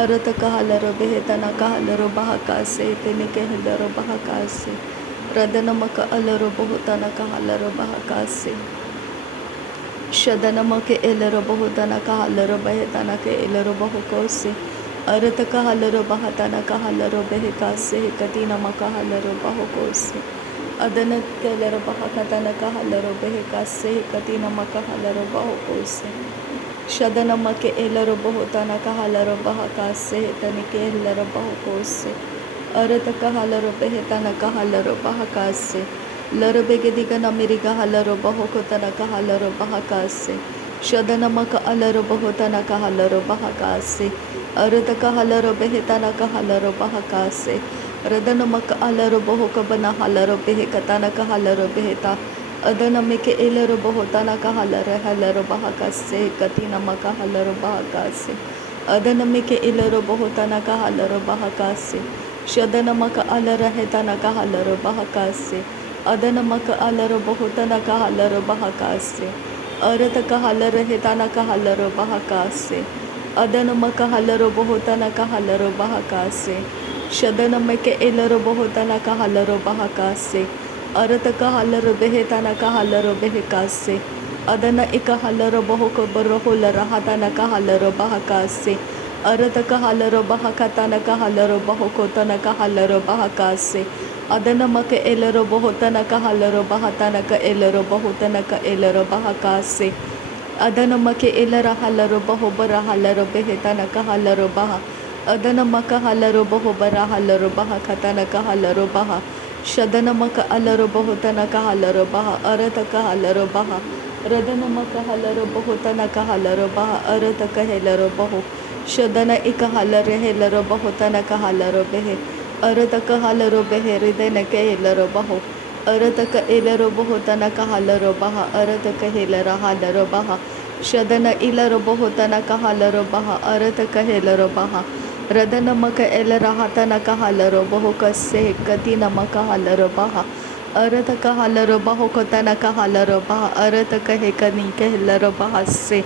अरत कहलरो बेहतना कहलरो बहकासे तेने कहलरो बहकासे रदनमक अलरो बहुतना कहलरो बहकासे शदनमक एलरो बहुतना कहलरो बेहतना के एलरो बहुकोसे अरत कहलरो बहतना कहलरो बेहकासे कतिनमक हलरो बहुकोसे अदन केलरो बहकतना कहलरो बेहकासे कतिनमक हलरो बहुकोसे शदनमक एलरो बहुतना कहलरो बहकासे तनिके एलरो बहुकोसे अरत कहलरो बेहतना कहलरो बहकासे लरो बेगदिग नमिरिग हलरो बहुकोतना कहलरो बहकासे शदनमक अलरो बहुतना कहलरो बहकासे अरत कहलरो बेहतना कहलरो बहकासे रदनमक अलरो बहुकबना हलरो बेहकतना कहलरो बेहता अदनमिक एलरो बहुतना कहलरो हलरो बहकासे कतिनमक हलरो बहकासे अदनमिक एलरो बहुतना कहलरो बहकासे शदनमक अलर हेतना कहलरो बहकासे अदनमक अलरो बहुतना कहलरो बहकासे अरत कहलर हेतना कहलरो बहकासे अदनमक हलरो बहुतना कहलरो बहकासे शदनमक एलरो बहुतना कहलरो बहकासे अरत कहलरो बेहतना कहलरो बेहकासे अदन इक हलरो बहुकबरो होलर हतना कहलरो बहकासे अरत कहलरो बहकतना कहलरो बहुकोतना कहलरो बहकासे अदनमक एलरो बहुतना कहलरो बहतनक एलरो बहुतनक एलरो बहकासे अदनमक एलर हलरो बहुबर हलरो बेहतनक हलरो बह अदनमक हलरो बहुबर हलरो बहकतनक हलरो बह शदनमक अलरो बहुतनक हलरो बह अरतक हलरो बह रदनमक हलरो बहुतनक हलरो बह अरतक हेलरो बहु शदन इक हलर हेलरो बहुतनक हलरो बेहे अरतक हलरो बेहे हृदयनक हेलरो बहु अरतक एलरो बहुतनक हलरो बह अरतक हेलर हलरो बह शदन इलरो बहुतनक हलरो बह अरतक हेलरो बह रदनमक एलर हतनक हलरो बहुकसे कतिनमक हलरो बह अरतक हलरो बहुकतनक हलरो बह अरतक हेकनिक हेलरो बहसे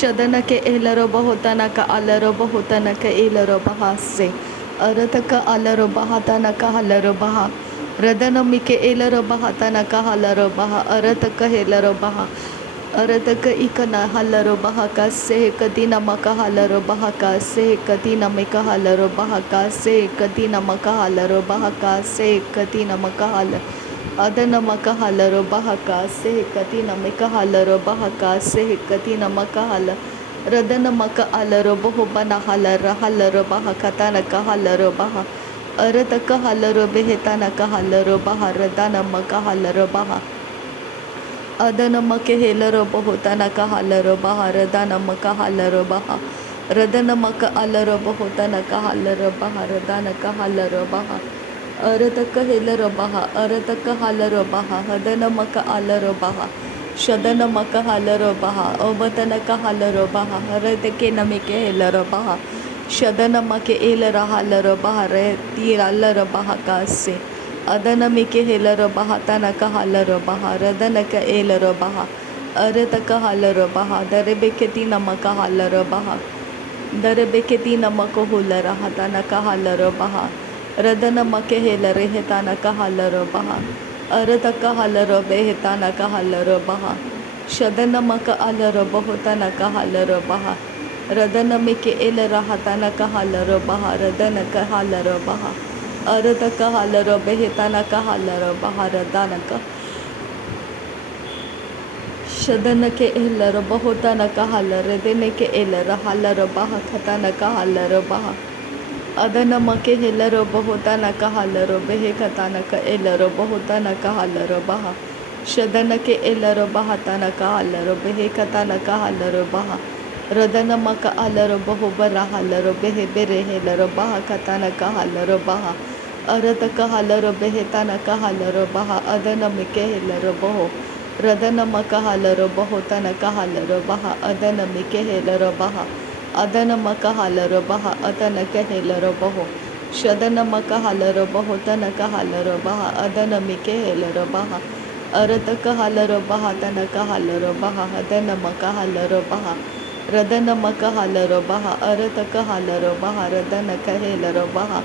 शदन के एलरो बहुतनक अलरो बहुतनक एलरो बहसे अरतक अलरो बहतनक हलरो बह रदनमिक एलरो बहतनक हलरो बह अरतक हेलरो बह अरतक इकन हलरो बहकासे कतिनमक हलरो बहकासे कतिनमिक हलरो बहकासे कतिनमक हलरो बहकासे कतिनमक हल अदनमक हलरो बहकासे कतिनमिक हलरो बहकासे कतिनमक हल रदनमक अलरो बहुबन हलर हलरो बहकतनक हलरो बह अरतक हलरो बेहतनक हलरो बह रदनमक हलरो बह अदनमक हेलरो बहुतनक हलरो बह रदनमक हलरो बह रदनमक अलरो बहुतनक हलरो बह रदनक हलरो बह अरतक हेलरो बह अरतक हलरो बह हदनमक अलरो बह शदनमक हलरो बह अबतनक हलरो बह हरतके नमिक हेलरो बह शदनमक एलर हलरो बह तीर अलरो बह कासे अदनमिक हेलरो बह तनक हलरो बह रदनक एलरो बह अरतक हलरो बह दरबेकती नमक हलरो बह दरबेकती नमक हुलर हतनक हलरो बह रदनमक हेलर हेतनक हलरो बह अरतक हलरो बेहतनक हलरो बह शदनमक अलरो बहुतनक हलरो बह रदनमिक एलर हतनक हलरो बह रदनक हलरो बह अरतक हलरो बेहतनक हलरो बह रदनक शदनक एलरो बहुतनक हलर रदनक एलर हलरो बह खतनक हलरो बह अदनमक हेलरो बहुतनक हलरो बेहकतनक एलरो बहुतनक हलरो बह शदनक एलरो बहतनक हलरो बेहकतनक हलरो बह रदनमक अलरो बहुबर हलरो बेहे बेरे हेलरो बह कतनक हलरो बह अरतक हलरो बेहतनक हलरो बह अदनमिक हेलरो बहु रदनमक हलरो बहुतनक हलरो बह अदनमिक हेलरो बह अदनमक हलरो बह अतनक हेलरो बहु शदनमक हलरो बहुतनक हलरो बह अदनमिक हेलरो बह अरतक हलरो बह तनक हलरो बह अदनमक हलरो बह Radana makahalaro baha arata kahalaro baha radana kahelaro baha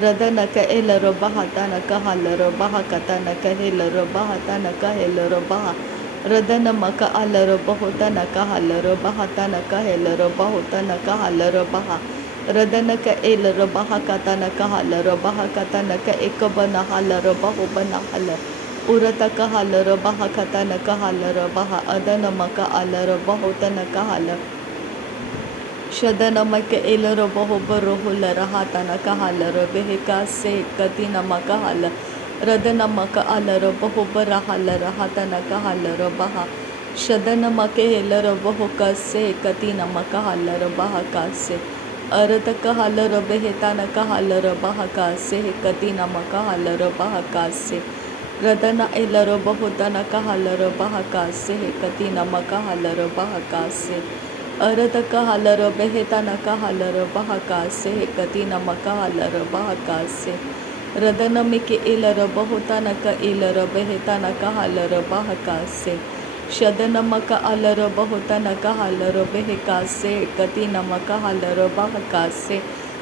radana kahelaro baha tana kahalaro baha katana kahelaro baha tana kahelaro baha radana maka alaro baho tana kahalaro baha tana kahelaro baho tana kahalaro baha radana kahelaro baha katana kahalaro baha katana ka ekabana halaro baho bana hala urata kahalaro baha katana kahalaro baha adana maka alaro baho tana kahala Shadana maka elaro boho borohula rahatana kahalaro beheka se katina makahala radana maka alaro boho barahala rahatana kahalaro baha Shadana maka elaro boho kase katina makahalaro baha kase arata kahalaro behetana kahalaro baha kase katina makahalaro baha kase radana elaro boho tana kahalaro baha kase katina makahalaro baha kase Arata kahalaro behetana kahalaro bahakase katina makahalaro bahakase radana miki ilaro bahutana ka ilaro behetana kahalaro bahakase shadana maka alaro bahutana kahalaro behekase katina makahalaro bahakase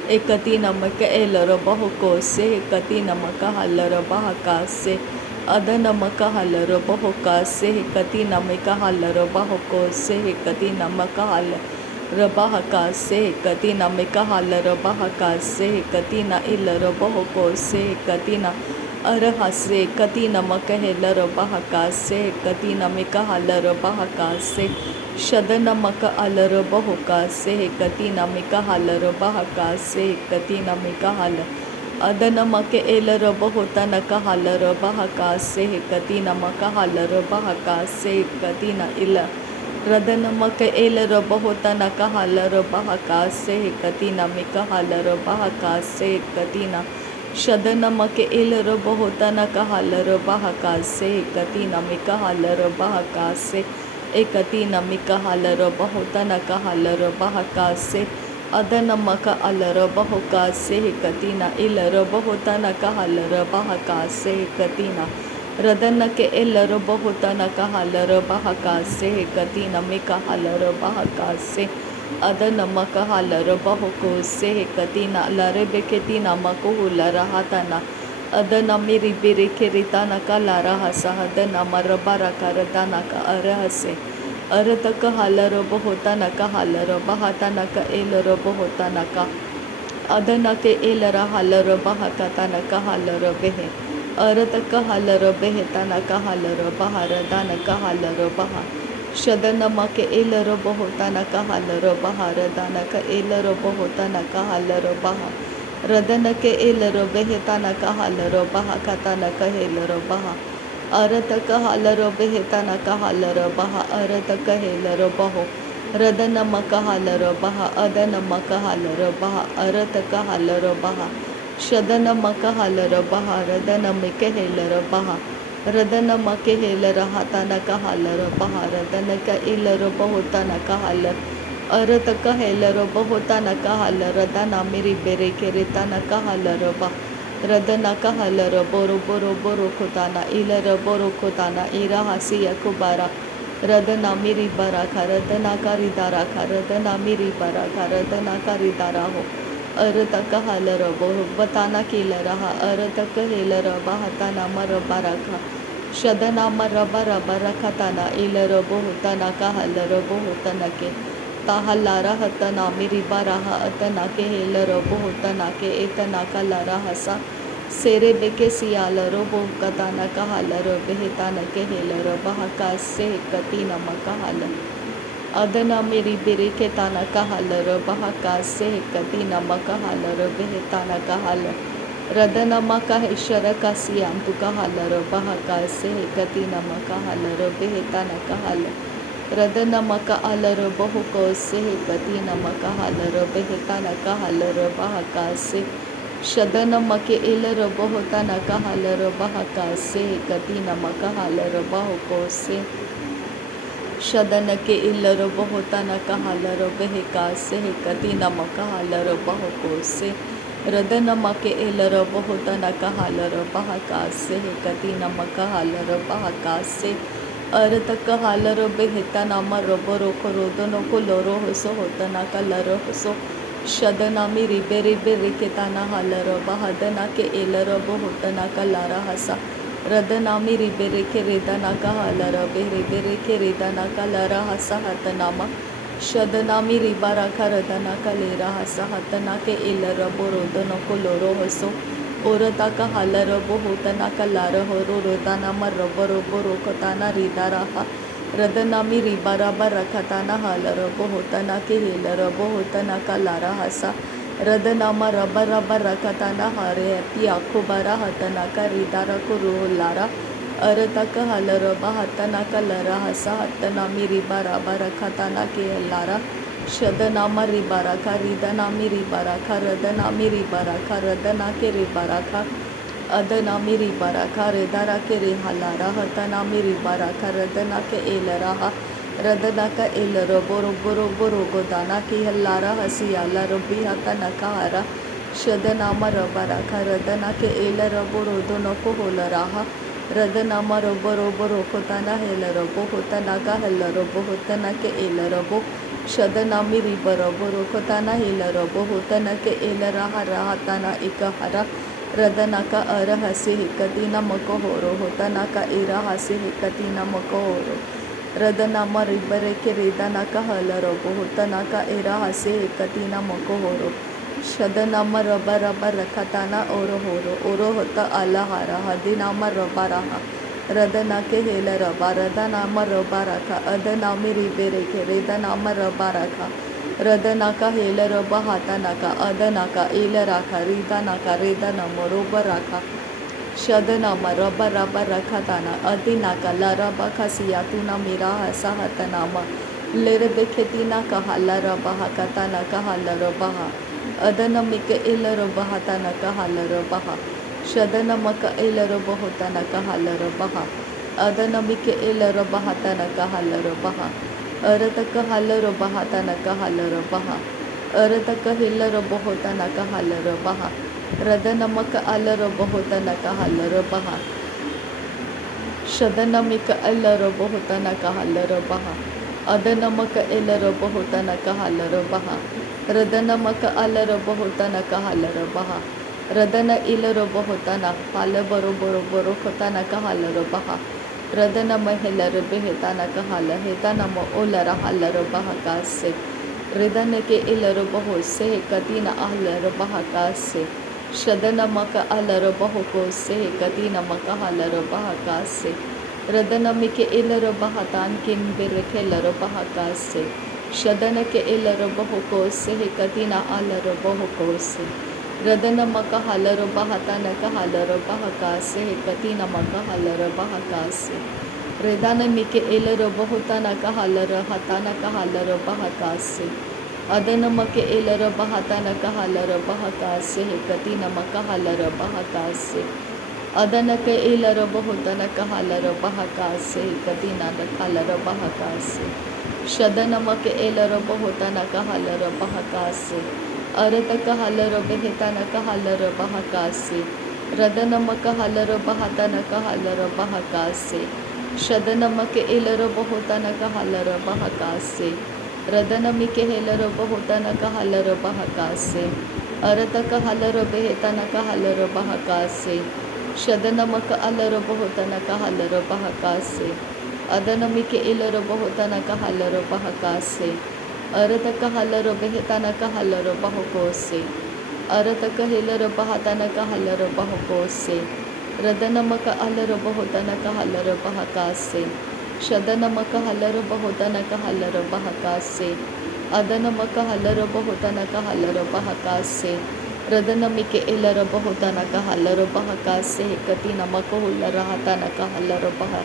ekatina maka ilaro bahukose katina makahalaro bahakase adana makahalaro bahukase katina makahalaro bahukose katina makahalaro bahakase katina makahalaro bahakase katina ilaro bahukose katina arahase katina makahalaro bahakase katina makahalaro bahakase shadana maka alaro bahukase katina makahalaro bahakase katina makahalaro adana make elaro bahutana kahalaro bahakase katina makahalaro bahakase katina ila radana make elaro bahutana kahalaro bahakase katina mikahalaro bahakase katina shadana make elaro bahutana kahalaro bahakase katina mikahalaro bahakase ekatina mikahalaro bahutana kahalaro bahakase adana maka alaro bahukase katina ilaro bahutana kahalaro bahakase katina radana ke ilaro bahutana kahalaro bahakase katina mika halaro bahakase adana maka halaro bahukose katina larebe ketina makuhula rahatana adana miri biri kiritana kalara hasahadana marabara karadana ka arahase arata kahalaro bahutana kahalaro bahatana ka elaro bahutana ka adana ke elara halaro bahakatana kahalaro behe arata kahalaro behetana kahalaro baharadana kahalaro baha shadana make elaro bahutana kahalaro baharadana ka elaro bahutana kahalaro baha radana ke elaro behetana kahalaro bahakatana kahelaro baha arata kahalaro behetana kahalaro baha arata kahelaro baho radana makahalaro baha adana makahalaro baha arata kahalaro baha shadana makahalaro baha radana mikahelaro baha radana makehelaro hatana kahalaro baha radana ka ilaro bahutana kahalaro arata kahelaro bahutana kahalaro radana miri bere keritana kahalaro baha radana kahalaro boro boro boro kutana ilaro boro kutana ira hasiya kubara radana miri baraka radana karidara radana miri baraka radana karidara ho arata kahalaro boro batana kilaraha arata kahelaro bahatana mar baraka shadana mar bara barakatana ilaro bohutana kahalaro bohutana ke tahalara hatana miri baraha atana ke helaro bohutana ke etana kalara hasa sere beke siyalaro bohukatana kahalaro behetana ke helaro bahaka se katina makahala adana miri biri ketana kahalaro bahaka se katina makahalaro behetana kahala radana makaheshara kasiyantu kahalaro bahaka se katina makahalaro behetana kahala radana maka alaro bahuko se katina maka halaro behetana kahalaro bahaka se shadana make ilaro bahutana kahalaro bahaka se katina maka halaro bahuko se shadana ke ilaro bahutana kahalaro beheka se katina maka halaro bahuko se radana make ilaro bahutana kahalaro bahaka se katina maka halaro bahaka se Arata kahala robe hetana ma robo roko rodono koloro hoso hotana kalaro hoso shadanami ribe ribe riketana halaro bahadana ke elaro hotana kalara hasa Radanami ribereke redanaka halara berebereke redanaka lara hasa hatanama Shadanami ribaraka radanaka lera hasa hatanake elara borodano koloro hoso Orataka halara bohotanaka lara horo rodanama roboro borokotana ridaraha Radanami ribaraba rakatana halara bohotanake helara bohotanaka lara hasa Radanama raba raba rakatana hare ati akubara hatanaka ridara kuru lara arataka halaraba hatanaka lara hasa hatanami ribaraba rakatana ke lara shadanama ribaraka ridanami ribaraka radanami ribaraka radana ke ribaraka adanami ribaraka redara ke rihalara hatanami ribaraka radana ke elaraha Radanaka elaro boro boro boro godana ki hallara hasiyala robi hatanaka hara shadanama rabaraka radanake elaro boro donoko holaraha Radanama roboro boro kotana helaro bohotanaka helaro bohotanake elaro bo shadanami ribaro boro kotana helaro bohotanake elaraha rahatana ikahara Radanaka arahasi hikatina makohoro hotanaka irahasi hikatina makohoro Radanama ribareke redanaka halaro bohotanaka era hase katina mokohoro shadanama raba raba rakatana oro hota alahara hadinama rabaraha radanake hela raba radanama rabaraka adanami ribereke redanama rabaraka radanaka hela raba hatanaka adanaka ilaraka ridanaka redanama robaraka Shadanama raba raba rakatana adinaka la raba kasiyatuna mira sahatanama lerebeketina kahala raba hakatana kahala rabaha adanamika ila raba hatana kahala rabaha shadanamaka ila raba hotana kahala rabaha adanamika ila raba hatana kahala rabaha arataka hala raba hatana kahala rabaha arataka hila raba hotana kahala rabaha Radanamaka alara bohotanaka halara baha Shadanamika alara bohotanaka halara baha Adanamaka elara bohotanaka halara baha Radanamaka alara bohotanaka halara baha Radana ilara bohotana hala boro boro boro kotanaka halara baha Radana mahelara behetanaka hala hetanama olara halara baha kase Ridanake ilara bohose katina alara baha kase Shadanamaka alara bahoko se katina maka halara bahaka se Radanamike ilara bahatan kin bereke lara bahaka se Shadanake ilara bahoko se katina alara bahoko se Radanamaka halara bahatanaka halara bahaka se katina maka halara bahaka se Redanamike ilara bahotanaka halara hatanaka halara bahaka se Adanamake elara bahatanaka halara bahakase katina maka halara bahakase Adanaka elara bahotanaka halara bahakase katina halara bahakase Shadanamake elara bahotanaka halara bahakase Arataka halara behetanaka halara bahakase Radanamaka halara bahatanaka halara bahakase Shadanamake elara bahotanaka halara bahakase Radanamike helaro bahotanaka halara bahakase Arataka halara behetanaka halara bahakase Shadanamaka alara bahotanaka halara bahakase Adanamike ilara bahotanaka halara bahakase Arataka halara behetanaka halara bahakose Arataka helara bahatanaka halara bahakose Radanamaka alara bahotanaka halara bahakase Shadanamaka halara bahotanaka halara bahakase Adanamaka halara bahotanaka halara bahakase Radanamike ilara bahotanaka halara bahakase katina makohulara hatanaka halara baha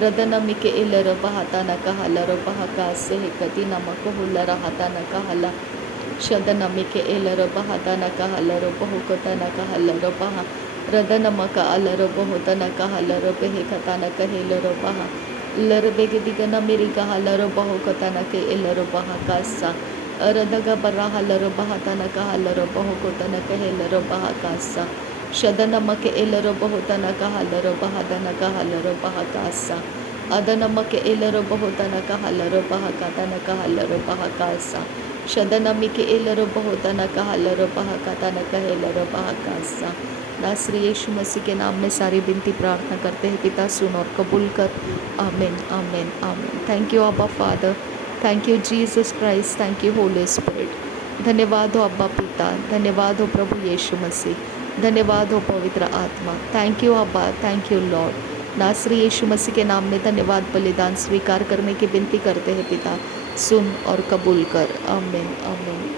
Radanamike ilara bahatanaka halara bahakase katina makohulara hatanaka hala Shadanamike ilara bahatanaka halara bahokotanaka halara baha Radanamaka alara bahotanaka halara behekatanaka helara baha Larabegidigana Mirika halara bahokatanake ilara bahakasa Aradaga baraha lara bahatanaka halara bahokotanaka helara bahakasa Shadanamake ilara bahotanaka halara bahadanaka halara bahakasa अदनमक एलरो बहुतन कहलरो बहकतन कहलरो बहकासा शदनमिक एलरो बहुतन कहलरो बहकतन कहलरो बहकासा। नासरी यीशु मसीह के नाम में सारी विनती प्रार्थना करते हैं पिता, सुन और कबूल कर। आमीन आमीन आमीन। थैंक यू अब्बा father, thank you Jesus Christ, thank you Holi spirit. धन्यवाद हो अब्बा पिता, धन्यवाद हो प्रभु यीशु मसीह, धन्यवाद हो पवित्र आत्मा। थैंक यू अब्बा, थैंक यू लॉर्ड। नासरी यीशु मसीह के नाम में धन्यवाद बलिदान स्वीकार करने की विनती करते हैं पिता, सुन और कबूल कर। आमीन आमीन।